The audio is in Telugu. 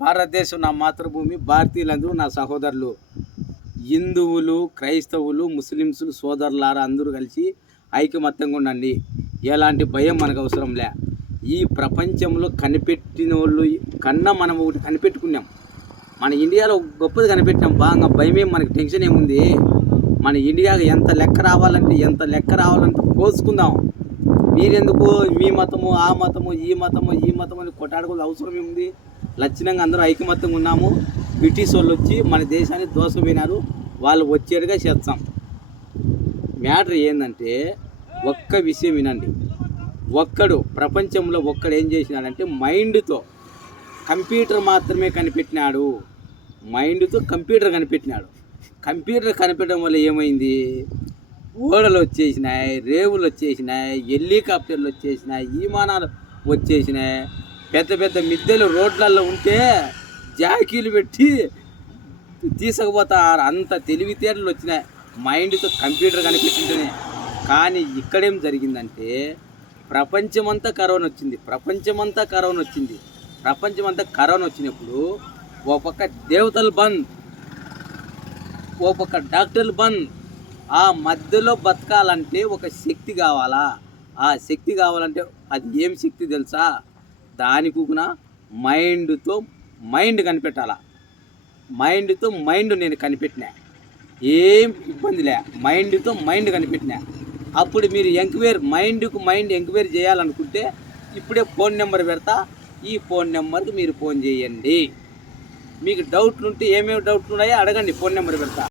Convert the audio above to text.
భారతదేశం నా మాతృభూమి, భారతీయులందరూ నా సహోదరులు. హిందువులు, క్రైస్తవులు, ముస్లిమ్స్ సోదరులారా అందరూ కలిసి ఐకమత్యంగా ఉండండి. ఎలాంటి భయం మనకు అవసరం లే. ఈ ప్రపంచంలో కనిపెట్టిన వాళ్ళు కన్నా మనం ఒకటి కనిపెట్టుకున్నాం. మన ఇండియాలో గొప్పది కనిపెట్టినాం. బాగా భయమేం, మనకి టెన్షన్ ఏముంది? మన ఇండియాకి ఎంత లెక్క రావాలంటే కోసుకుందాం. మీరెందుకు మీ మతము, ఆ మతము, ఈ మతము అని కొట్టాడుకోవాల్సిన అవసరం ఏముంది? లక్షణంగా అందరూ ఐకమత్యంగా ఉన్నాము. బ్రిటిష్ వాళ్ళు వచ్చి మన దేశాన్ని దోసపోయినారు. వాళ్ళు వచ్చేట్టుగా చేస్తాం. మ్యాటర్ ఏంటంటే ఒక్క విషయం వినండి. ప్రపంచంలో ఒక్కడు ఏం చేసినాడంటే మైండ్తో కంప్యూటర్ మాత్రమే కనిపెట్టినాడు. కంప్యూటర్ కనిపెట్టడం వల్ల ఏమైంది? ఓడలు వచ్చేసినాయి, రేవులు వచ్చేసినాయి, హెలికాప్టర్లు వచ్చేసినాయి, విమానాలు వచ్చేసినాయి. పెద్ద పెద్ద మిద్దెలు రోడ్లలో ఉంటే జాకీలు పెట్టి తీసుకుపోతారు. అంత తెలివితేటలు వచ్చినాయి మైండ్తో కంప్యూటర్ కనిపెట్టింటేనే. కానీ ఇక్కడేం జరిగిందంటే ప్రపంచమంతా కరోనా వచ్చినప్పుడు ఓ పక్క దేవతలు బంద్, ఓ పక్క డాక్టర్లు బంద్. ఆ మధ్యలో బతకాలంటే ఒక శక్తి కావాలా? ఆ శక్తి కావాలంటే అది ఏం శక్తి తెలుసా? దానికి కూడా మైండ్ కనిపెట్టాలా. మైండ్ నేను కనిపెట్టినా, ఏం ఇబ్బంది లే. మైండ్ కనిపెట్టినా. అప్పుడు మీరు మైండ్ ఎంక్వైరీ చేయాలనుకుంటే ఇప్పుడే ఫోన్ నెంబర్ పెడతా. ఈ ఫోన్ నెంబర్కి మీరు ఫోన్ చేయండి. మీకు డౌట్లు ఉంటే ఏమేమి డౌట్లు ఉన్నాయో అడగండి. ఫోన్ నెంబర్ పెడతా.